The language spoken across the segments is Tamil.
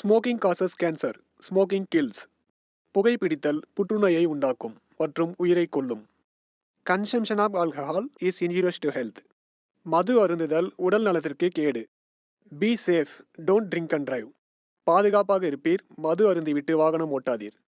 Smoking causes cancer. Smoking kills. புகைப்பிடித்தல் புற்றுநோயை உண்டாக்கும் மற்றும் உயிரைக் கொல்லும். Consumption of alcohol is injurious to health. மது அருந்துதல் உடல் நலத்திற்கு கேடு. Be safe, don't drink and drive. பாதுகாப்பாக இருப்பீர், மது அருந்திவிட்டு வாகனம் ஓட்டாதீர்.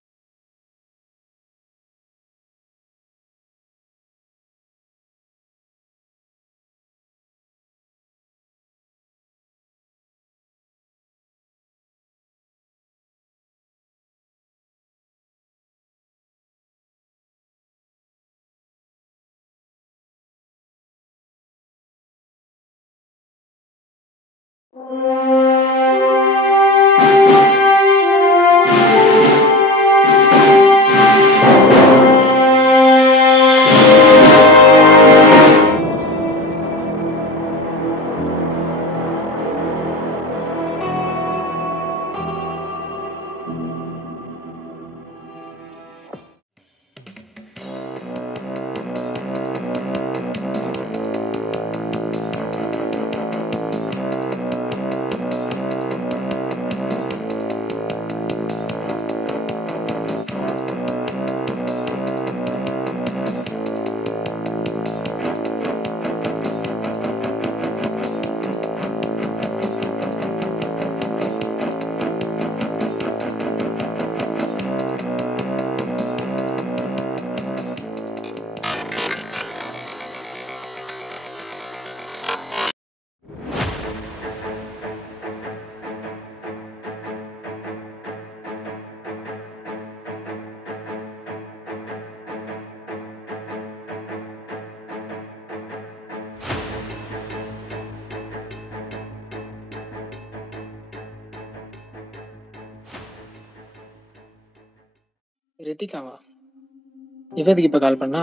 ரித்திகாவா? இவ எதுக்கு இப்ப கால் பண்ணா?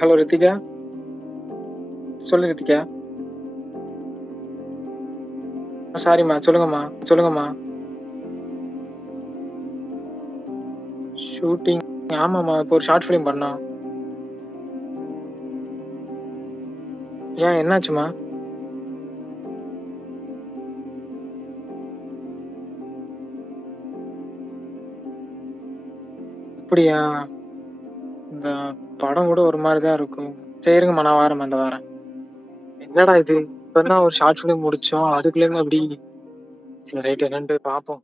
ஹலோ ரித்திகா. சொல்லு ரித்திகா. சாரிம்மா, சொல்லுங்கம்மா சொல்லுங்கம்மா. ஷூட்டிங், ஆமாம்மா, இப்போ ஒரு ஷார்ட் ஃபிலிம் பண்ணோம். ஏன், என்னாச்சுமா? அப்படியா? இந்த படம் கூட ஒரு மாதிரி தான் இருக்கும். சரி இருங்கம்மா, நான் வரேம்மா, இந்த வரேன். என்னடா இது, இப்பதான் ஒரு ஷார்ட் ஃபிலிம் முடிச்சோம், அதுக்குள்ளேயும் அப்படி. சரி ரைட், என்னன்னு போய் பார்ப்போம்.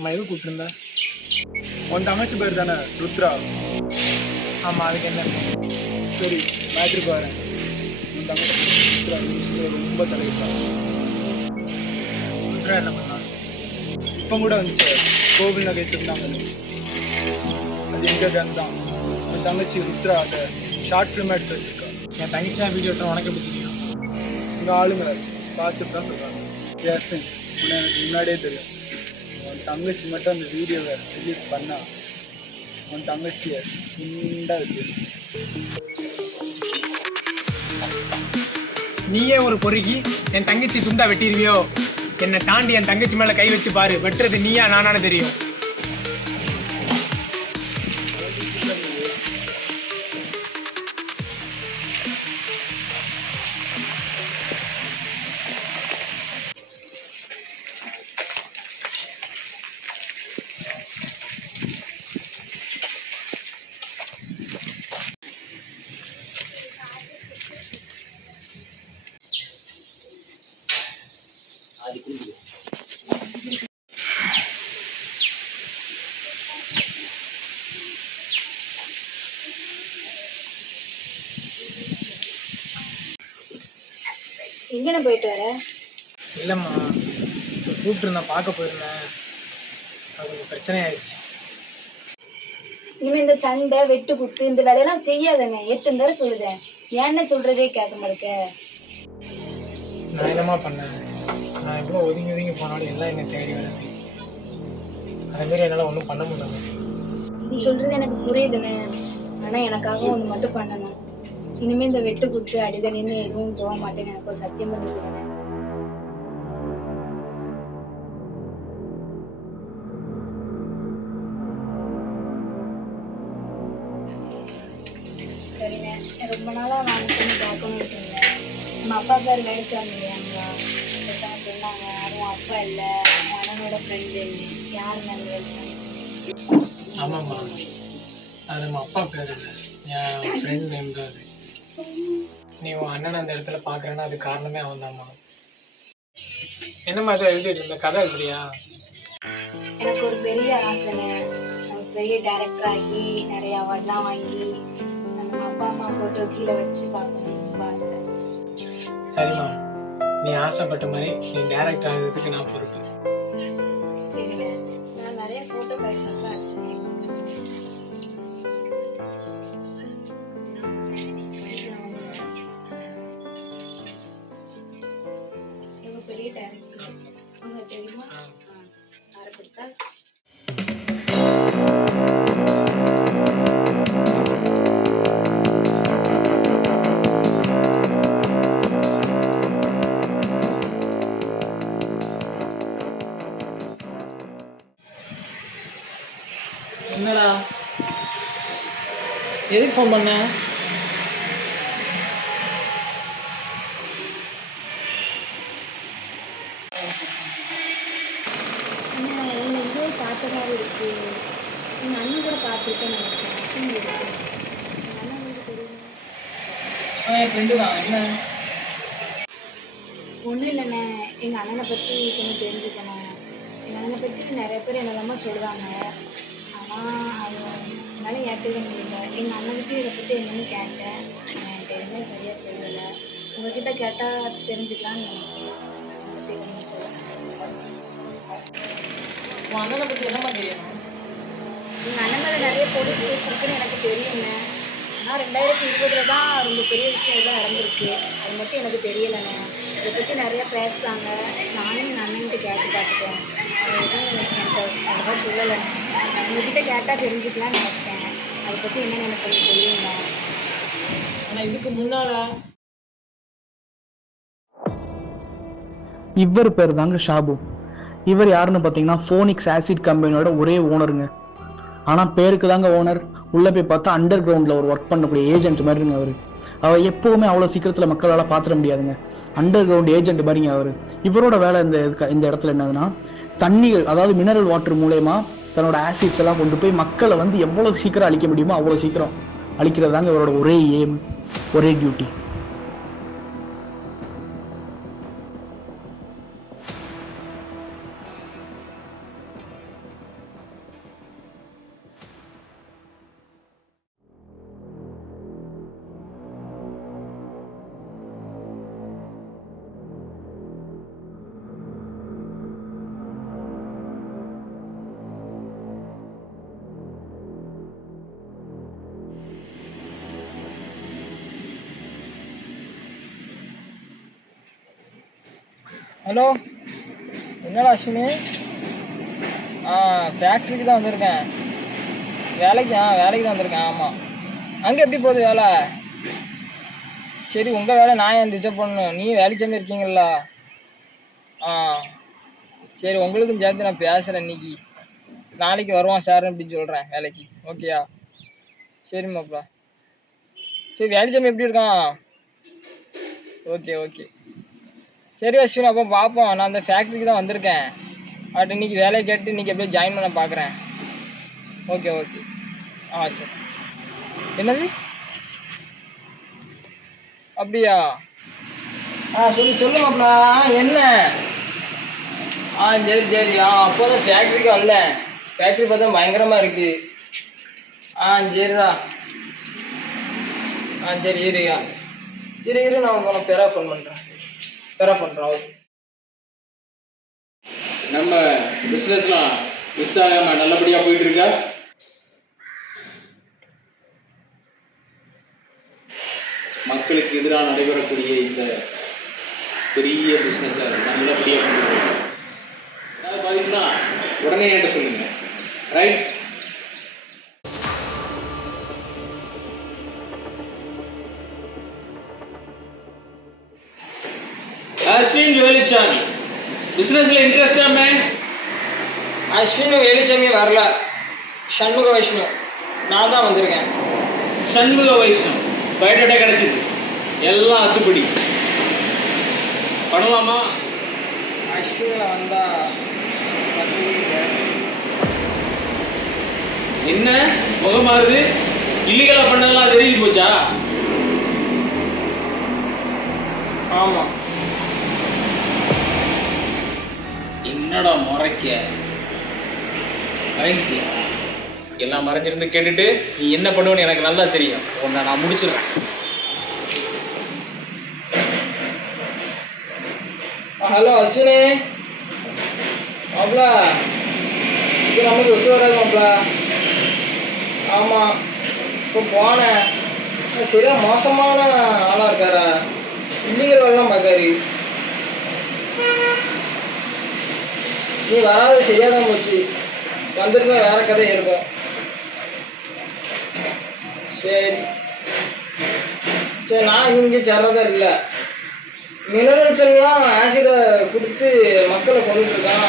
அம்மா, எதுவும் கூப்பிட்டுருந்தா? உன் தங்கச்சி பேர் தானே ருத்ரா? ஆமா, அதுக்கு என்ன? சரி, மேட்ருக்கு வரேன். உன் தங்கச்சி ருத்ரா விஷயத்தில் ரொம்ப தலைவிட்டான். ருத்ரா என்ன பண்ணா? இப்போ கூட வந்துச்சு, கோவில் நகை இருந்தாங்க. அது எங்கள் கேங் தான். உன் தங்கச்சி ருத்ரா அதை ஷார்ட் ஃபிலிமாக எடுத்து வச்சிருக்கா. என் தங்கச்சியா வீடியோ எடுத்து உனக்கு எப்படி தெரியும்? உங்கள் ஆளுங்களை பார்த்துட்டு தான் சொல்கிறாங்க. ஜேசன், உன்னை எனக்கு முன்னாடியே தெரியும். உன் தங்கச்சி மட்டும் அந்த வீடியோவை ரிலீஸ் பண்ணா உன் தங்கச்சியை குண்டா இருக்கு. நீயே ஒரு பொறுக்கி என் தங்கச்சி துண்டா வெட்டிடுவியோ? என்னை தாண்டி என் தங்கச்சி மேல கை வச்சு பாரு, வெட்டுறது நீயா நானானு தெரியும். எங்கன போயிட்டு வர? இல்லம்மா, கூப்பிட்டு இருந்தேன், பார்க்க போயிருந்தேன். அது கொஞ்சம் பிரச்சனை ஆயிடுச்சு. இனிமே இந்த சண்டை வெட்டு குத்து இந்த வேலையெல்லாம் செய்யாதங்க. எத்தனை தடவை சொல்லுதேன், ஏன்னு சொல்றதே கேட்க மாட்டேக்க. நான் என்னம்மா பண்ணேன்? நான் எவ்வளோ ஒதுங்கி ஒதுங்கி போனாலும் எல்லாம் என்னை தேடி வருது. அதேமாரி என்னால் ஒன்றும் பண்ண முடியல. நீ சொல்றது எனக்கு புரியுதுண்ணே. ஆனா எனக்காக ஒண்ணு மட்டும் பண்ணணும். இனிமே இந்த வெட்டு குத்து அடிதடின்னு எதுவும் போக மாட்டேன்னு எனக்கு ஒரு சத்தியம் பண்ணி கொடுங்க. சரிண்ணே. ரொம்ப நாளா நான் வந்து பார்க்கணும்னு இருந்தேன். நம்ம அப்பா பேர் வேலைச்சாமி இல்லையாங்களா? ஒருத்தவங்க சொன்னாங்க, அதுவும் அப்பா இல்லை, உன் அண்ணனோட ஃப்ரெண்டு. யாருங்க அந்த வேலைச்சாமி? ஆமாம்மா, அது நம்ம அப்பா பேர் இல்லை, என் ஃப்ரெண்ட் நேம் தான் அது. நீ உன் அண்ணனை அந்த இடத்துல பார்க்குறேன்னா அது காரணமே அவன் தான்மா. என்னம்மா எதுவும் எழுதிட்டு இருந்த கதை எழுதுறியா? எனக்கு ஒரு பெரிய ஆசைங்க. ஒரு பெரிய டைரக்டர் ஆகி நிறைய அவார்ட்லாம் வாங்கி நம்ம அப்பா அம்மா போட்டோ கீழே வச்சு பார்க்கணும் ரொம்ப ஆசை. சரிம்மா, நீ ஆசைப்பட்ட மாதிரி நீ டேரக்டர் ஆகிறதுக்கு நான் பொறுப்பு. சரிங்க. நான் நிறைய ஃபோட்டோ கலெக்ஷன்ஸ்லாம் வச்சுருக்கேன். இவங்க பெரிய டைரக்டர் உங்களுக்கு தெரியுமா? யாரை கொடுத்தா? என்னடா, எதுக்கு ஃபோன் பண்ண? அண்ணா உங்களை எங்கேயோ பார்த்த மாதிரி இருக்கு. எங்கள் அண்ணன் கூட பார்த்துருக்கேன்னு நினைக்கிறேன். அசிங்க இருக்கு. எங்கள் அண்ணன் உங்களுக்கு தெரியுமா? என் ஃப்ரெண்டு தான். என்ன? ஒன்றும் இல்லைண்ணே, எங்கள் அண்ணனை பற்றி கொஞ்சம் தெரிஞ்சுக்கணும். எங்கள் அண்ணனை பற்றி நிறைய பேர் என்னெல்லாமோ சொல்லுவாங்க. ஆனால் அது என்னால் ஏற்றுக்க முடியல. எங்கள் அண்ணன்கிட்ட இதை பற்றி என்னன்னு கேட்டேன். என்கிட்ட எதுவுமே சரியாக சொல்லலை. உங்ககிட்ட கேட்டால் தெரிஞ்சுக்கலான்னு நினைக்கிறேன். அதை பற்றி கொஞ்சம் சொல்லுங்கள். உன் அண்ணனை பற்றி என்னம்மா தெரியும்? எங்கள் அண்ணன் மேலே நிறைய போலீஸ் கேஸ் இருக்குன்னு எனக்கு தெரியுங்க. ஆனால் 2020 தான் ரொம்ப பெரிய விஷயம் எதுவும் நடந்திருக்கு. அது மட்டும் எனக்கு தெரியலைண்ணே. இதை பற்றி நிறைய பேசுகிறாங்க. நானும் எங்கள் அண்ணன்கிட்ட கேட்டு பார்த்துட்டேன். அவர் எதுவும் என்கிட்ட அவ்வளோவா சொல்லலைண்ணே. உங்ககிட்ட கேட்டால் தெரிஞ்சுக்கலான்னு நினச்சேன். அதை பற்றி என்னென்னு எனக்கு கொஞ்சம் சொல்லுங்க. ஆனால் இதுக்கு முன்னால் இவர் பேர் தாங்க ஷாபு. இவர் யாருன்னு பார்த்தீங்கன்னா ஃபோனிக்ஸ் ஆசிட் கம்பெனியோட ஒரே ஓனருங்க. ஆனால் பேருக்கு தாங்க ஓனர். உள்ளே போய் பார்த்தா அண்டர் கிரவுண்டில் ஒரு ஒர்க் பண்ணக்கூடிய ஏஜென்ட் மாதிரிங்க அவர் எப்போவுமே அவ்வளோ சீக்கிரத்தில் மக்களால் பார்த்துட முடியாதுங்க. அண்டர் கிரவுண்ட் ஏஜென்ட் மாதிரிங்க அவர். இவரோட வேலை இந்த இடத்துல என்னதுன்னா, தண்ணிகள் அதாவது மினரல் வாட்டர் மூலயமா தன்னோட ஆசிட்ஸ் எல்லாம் கொண்டு போய் மக்களை வந்து எவ்வளோ சீக்கிரம் அழிக்க முடியுமோ அவ்வளோ சீக்கிரம் அழிக்கிறது தாங்க இவரோட ஒரே எய்ம், ஒரே டியூட்டி. ஹலோ, என்னடா அஸ்வினி? ஃபேக்ட்ரிக்கு தான் வந்திருக்கேன். வேலைக்கு தான் வந்திருக்கேன். ஆமாம். அங்கே எப்படி போகுது வேலை? சரி, உங்கள் வேலை நான் ஏன் டிஸ்டர்ப் பண்ணணும்? நீ வேலைச்சாமி இருக்கீங்களா? சரி, உங்களுக்கும் சேர்த்து நான் பேசுகிறேன். இன்னைக்கு நாளைக்கு வருவான் சார் அப்படின்னு சொல்கிறேன் வேலைக்கு. ஓகேயா? சரிம்மாப்பா. சரி, வேலைச்சாமி எப்படி இருக்கான்? ஓகே. சரி அஸ்வின், அப்போ பார்ப்போம். நான் அந்த ஃபேக்ட்ரிக்கு தான் வந்திருக்கேன். பட் இன்னைக்கு வேலையை கேட்டு இன்னைக்கு எப்படியே ஜாயின் பண்ண பார்க்குறேன். ஓகே. சரி. என்னது? அப்படியா? சொல்லுமாப்ளா. என்ன? சரி. அப்போதான் ஃபேக்ட்ரிக்கு வரல. ஃபேக்ட்ரி பார்த்தா பயங்கரமாக இருக்கு. சரிடா. சரி, இரு நான் உனக்கு பெறா ஃபோன் பண்ணுறேன். நம்ம பிஸ்னஸ்லாம் மிஸ் ஆகாம நல்லபடியாக போயிட்டு இருக்கா? மக்களுக்கு எதிராக நடைபெறக்கூடிய இந்த பெரிய பிஸ்னஸாக இருக்கும், நல்லபடியாக கொண்டு போகும். ஏதாவது பாதிப்புனா உடனே என்கிட்ட சொல்லுங்க. ரைட்? அஸ்வின் வேலுச்சாமி பிஸ்னஸில் இன்ட்ரெஸ்டாமே? அஸ்வின் வேலுச்சாமி வரல, சண்முக வைஷ்ணு நான் தான் வந்திருக்கேன். சண்முக வைஷ்ணவ் பயோடேட்டா கிடச்சிது, எல்லாம் அத்துப்படி பண்ணலாமா? அஸ்வினில் வந்தால் என்ன முகம் மாறுது? இல்லீகலா பண்ணலாம் தெரிஞ்சு போச்சா? ஆமாம். என்னடா முறைக்க மறைஞ்சிட்டியா? எல்லாம் மறைஞ்சிருந்து கேட்டுட்டு நீ என்ன பண்ணுவேன்னு எனக்கு நல்லா தெரியும். உன்னை நான் முடிச்சிடுறேன். ஹலோ அஸ்வினே, மாப்ள இது நமக்கு ஒத்து வராது மாப்ள. ஆமாம், இப்போ போனேன், சரியா மோசமான ஆளாக இருக்காரா, இல்லீகல் வேலைலாம் பார்க்காரு. நீ வராது சரியாக தான் போச்சு, வந்திருந்தா வேற கதை இருக்கும். சரி சரி, நான் இங்கே சேர்றதா இல்லை. மினரல்ஸ் எல்லாம் ஆசிடை கொடுத்து மக்களை கொண்டுட்டு இருக்கான்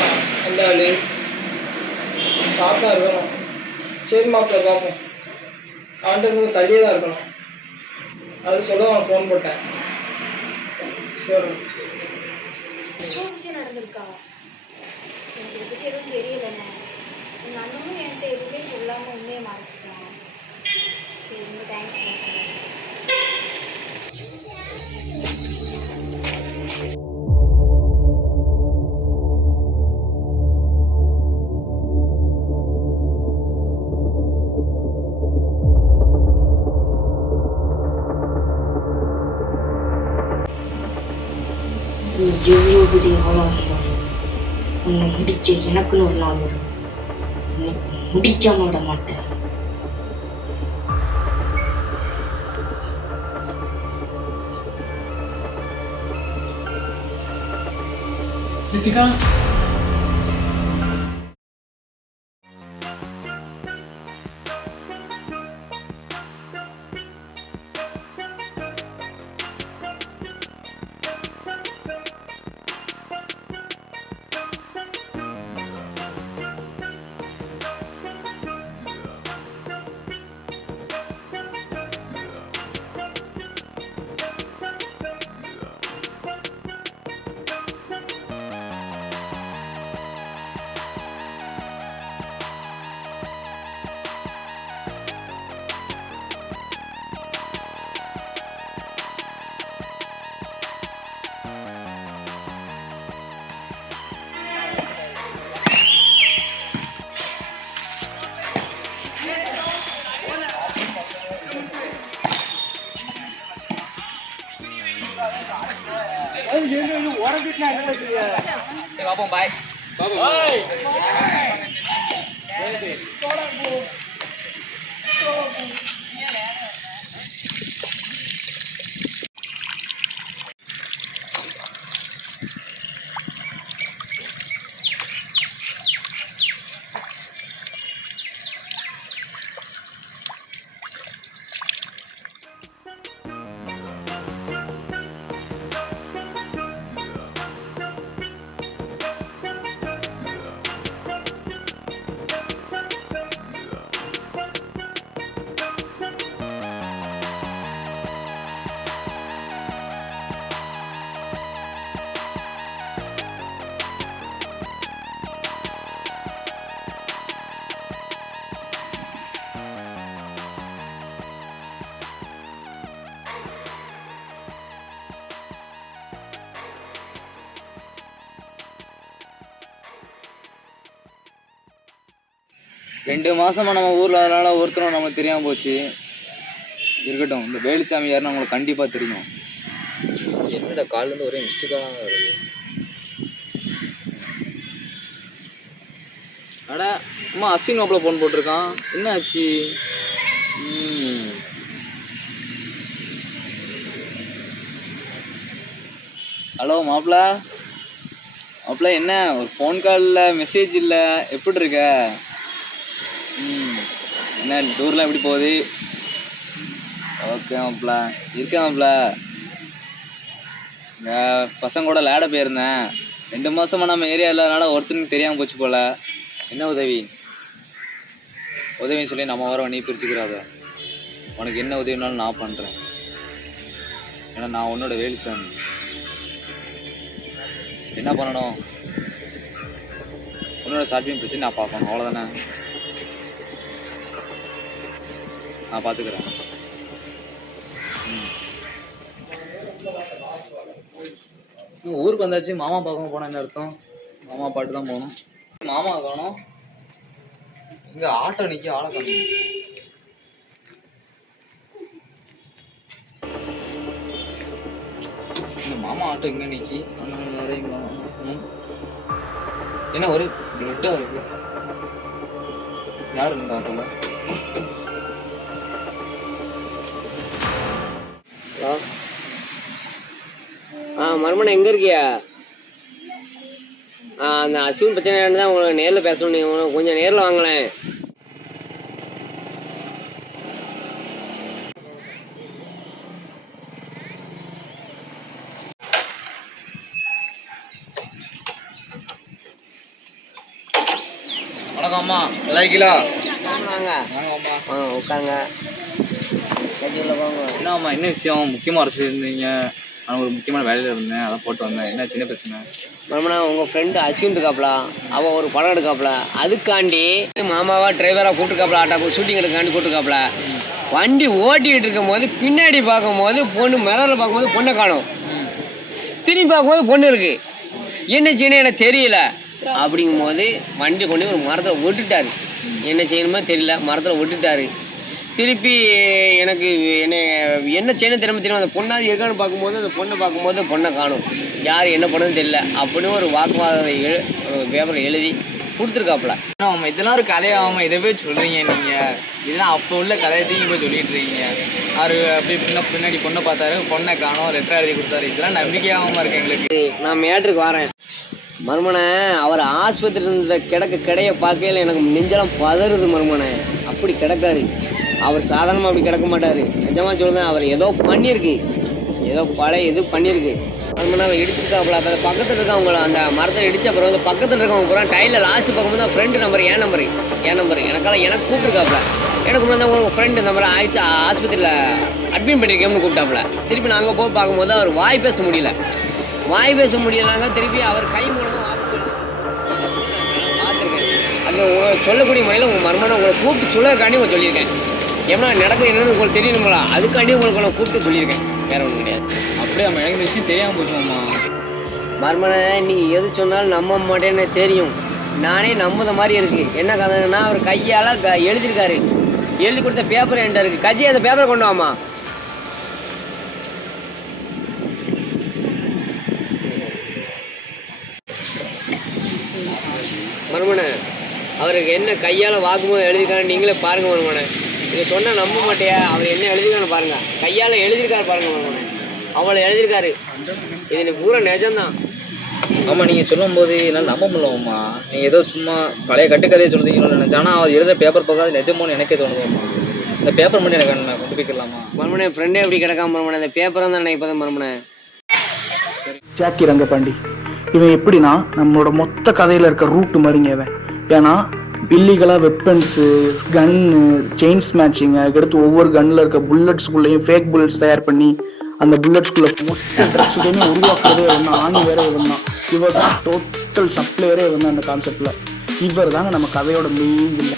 அந்த ஆள். சாப்பிட்டா இருக்கணும். சரி மாப்பிள்ள பார்ப்போம், அவன்கிட்ட இருந்து தள்ளியே தான் இருக்கணும். அது சொல்ல அவன் ஃபோன் போட்டேன். சரி, எவ்வளோ விஷயம் நடந்திருக்கா? எனக்கு இதை பற்றி எதுவும் தெரியலைண்ணே. எங்கள் அண்ணனும் என்கிட்ட எதுவுமே சொல்லாமல் உண்மையை மறைச்சிட்டான். சரி, ரொம்ப தேங்க்ஸ். எவ்வளோ பெரிய ஆளாக இருந்தாலும் உன்னை முடிக்க எனக்குன்னு ஒரு நாள் வரும். உனக்கு முடிக்காம விட மாட்டேன். ரித்திகா, பார்ப்போம், பாய். ரெண்டு மாசமா நம்ம ஊர்ல அதனால ஒருத்தரும் நமக்கு தெரியாம போச்சு. இருக்கட்டும், இந்த வேலுச்சாமி யாருன்னு உங்களுக்கு கண்டிப்பா தெரியும். என்னடா கால்ல இருந்து ஒரே மிஸ்டு காலா வருது. அட அம்மா, அஸ்வின் மாப்பிள்ள போன் போட்டிருக்கான். என்ன ஆச்சு? ஹலோ மாப்பிள்ள, மாப்பிள்ள என்ன ஒரு ஃபோன் காலில் மெசேஜ் இல்லை, எப்படி இருக்க? என்ன டூர்லாம் எப்படி போகுது? ஓகே மாப்பிள்ள, இருக்கேன் மாப்பிள்ள. இந்த பசங்க கூட விளையாட போயிருந்தேன். 2 மாதமாக நம்ம ஏரியா இல்லாதனால ஒருத்தனுக்கு தெரியாமல் போச்சு போல். என்ன உதவின்னு சொல்லி நம்ம வர நீ பிரிச்சுக்கிறாத. உனக்கு என்ன உதவினாலும் நான் பண்ணுறேன். ஏன்னா நான் உன்னோட வேலுச்சாமி. என்ன பண்ணணும்? உன்னோட ஷார்ட் பிரச்சனை நான் பார்க்கணும், அவ்வளோதானே. நான் பார்த்துக்கிறேன். ஊருக்கு வந்தாச்சு, மாமா பார்க்க போனா என்ன அர்த்தம்? மாமா பாட்டு தான் போகணும். மாமா காணும், இங்கே ஆட்டோ நிற்க ஆளை காணும். மாமா ஆட்டோ இங்கே நிற்கி என்ன ஒரு பிளட்டாக இருக்கு. யார் இந்த ஆட்டோவில்? ஹலோ, மறுமணம் எங்கே இருக்கியா? அந்த அஸ்வின் பிரச்சனை தான் உங்களுக்கு நேரில் பேசணும். நீங்கள் கொஞ்சம் நேரில் வாங்களேன். வணக்கம் அம்மா, நல்லா இருக்கீங்களா? வாங்க வாங்க அம்மா. உட்காருங்க. என்ன அம்மா, என்ன விஷயம்? முக்கியமாக அரைச்சிருந்தீங்க. நான் ஒரு முக்கியமான வேலையில் இருந்தேன், அதான் போட்டு வந்தேன். என்ன சின்ன பிரச்சனை? மறுமணம் உங்கள் ஃப்ரெண்டு அஸ்வின் இருக்காப்புல, அவள் ஒரு படம் எடுக்காப்புல, அதுக்காண்டி மாமாவா டிரைவராக கூப்பிட்டுருக்காப்புல, ஆட்டா ஷூட்டிங் எடுக்காண்டி கூப்பிட்டுருக்காப்புல. வண்டி ஓட்டிக்கிட்டு இருக்கும் போது பின்னாடி பார்க்கும்போது பொண்ணு, மிரரில் பார்க்கும்போது பொண்ணை காணும், திரும்பி பார்க்கும்போது பொண்ணு இருக்குது. என்ன செய்யணும் எனக்கு தெரியல. அப்படிங்கும்போது வண்டி கொண்டு ஒரு மரத்தில் விட்டுட்டாரு. என்ன செய்யணுமோ தெரியல, மரத்தில் விட்டுட்டாரு. திருப்பி எனக்கு என்ன செய்யணும் தெரியும். அந்த பொண்ணாவது இருக்கான்னு பார்க்கும்போது அந்த பொண்ணை பார்க்கும்போது பொண்ணை காணும், யார் என்ன பண்ணுன்னு தெரியல. அப்படின்னு ஒரு வாக்குவாதத்தை பேப்பரில் எழுதி கொடுத்துருக்காப்புல. ஆமாம், இதெல்லாம் ஒரு கதையாகாமல் இதை போய் சொல்கிறீங்க நீங்கள். இதெல்லாம் அப்போ உள்ள கதையத்தையும் போய் சொல்லிட்டு இருக்கீங்க. அவர் அப்படி பின்னாடி பொண்ணை பார்த்தாரு, பொண்ணை காணும், லெட்டர் எழுதி கொடுத்தாரு. இதெல்லாம் நம்பிக்கையாகாமல் இருக்கு எங்களுக்கு. நான் மேட்ருக்கு வரேன். மறுமனை அவர் ஆஸ்பத்திரி இருந்த கிடையை பார்க்கையில் எனக்கு நெஞ்செல்லாம் பதறுது. மறுமனை அப்படி கிடக்காரு. அவர் சாதாரணமாக அப்படி கிடக்க மாட்டார். நிஜமாக சொல்லுதான், அவர் ஏதோ பண்ணியிருக்கு, ஏதோ பழைய இது பண்ணியிருக்கு. மறுமனை அவர் இடிச்சிருக்காப்புல. அப்போ பக்கத்தில் இருக்கவங்கள அந்த மரத்தை இடித்த அப்புறம் வந்து பக்கத்தில் இருக்கவங்க பூரா டைலில் லாஸ்ட்டு பார்க்கும்போது தான் ஃப்ரெண்டு நம்பர், என் நம்பர் எனக்கு கூப்பிட்டுருக்காப்புல. எனக்கு முன்னாடி உங்கள் ஃப்ரெண்டு இந்த மாதிரி ஆஸ்பத்திரியில் அட்மிட் பண்ணியிருக்கேன்னு கூப்பிட்டாப்புல. திருப்பி நாங்கள் போய் பார்க்கும்போது அவர் வாய் பேச முடியலாங்க. திருப்பி அவர் கை மூலமாக பார்த்துருக்கேன். அந்த சொல்லக்கூடிய முறையில் உங்கள் மர்மனை உங்களை கூப்பிட்டு சொல்லக்காண்டி உங்களுக்கு சொல்லியிருக்கேன். ஏன்னா நடக்குது என்னன்னு உங்களுக்கு தெரியணுங்களா, அதுக்காண்டி உங்களுக்கு நான் கூப்பிட்டு சொல்லியிருக்கேன், வேற ஒன்றும் கிடையாது. அப்படியே நம்ம எனக்கு இந்த விஷயம் தெரியாமல் போச்சுமாம்மா. மர்மனை நீங்கள் எது சொன்னாலும் நம்ப மாட்டேன்னு தெரியும். நானே நம்புத மாதிரி இருக்குது. என்ன கதைன்னா அவர் கையால் எழுதியிருக்காரு. எழுதி கொடுத்த பேப்பர் என்கிட்ட இருக்குது. கஜி அந்த பேப்பரை கொண்டு வாமா. மறுமனை அவருக்கு என்ன கையால் வாக்கும்போது எழுதியிருக்காரு, நீங்களே பாருங்கள் மறுமனை. இதை சொன்னால் நம்ப மாட்டியா, அவர் என்ன எழுதியிருக்கான்னு பாருங்கள். கையால் எழுதியிருக்காரு பாருங்கள் மறுமனை, அவளை எழுதியிருக்காரு. இது பூரா நிஜம்தான். ஆமாம், நீங்கள் சொல்லும்போது என்னால் நம்ப முடியலம்மா. நீங்கள் ஏதோ சும்மா பழைய கட்டுக்கதையை சொல்லுறீங்களோ நினச்சேன். ஆனால் அவர் எழுத பேப்பர் பார்க்காது நிஜமோன்னு எனக்கே தோணுதும்மா. இந்த பேப்பர் மட்டும் எனக்கு நான் கொண்டு போய்க்கலாமா? மறுமனை ஃப்ரெண்டே எப்படி கிடக்காம மறுமனை, இந்த பேப்பரும் தான் இப்போ தான் மறுமனை. சரி, ஜாக்கி ரங்கபாண்டி இவன் எப்படின்னா நம்மளோட மொத்த கதையில் இருக்க ரூட்டு மாதிரிங்க இவன். ஏன்னா இல்லீகலாக வெப்பன்ஸு, கன்னு, செயின் ஸ்மேட்சிங், அதுக்கடுத்து ஒவ்வொரு கன்னில் இருக்க புல்லட்ஸ்குள்ளேயும் ஃபேக் புல்லட்ஸ் தயார் பண்ணி அந்த புல்லட்ஸ்குள்ளே மொத்த ட்ரக்ஸுக்கையுமே உருவாக்குறதே வந்து ஆணி வேற இவன் தான். இவர் தான் டோட்டல் சப்ளையரே வந்து அந்த கான்செப்டில். இவர் தாங்க நம்ம கதையோட மெயின் இல்லை.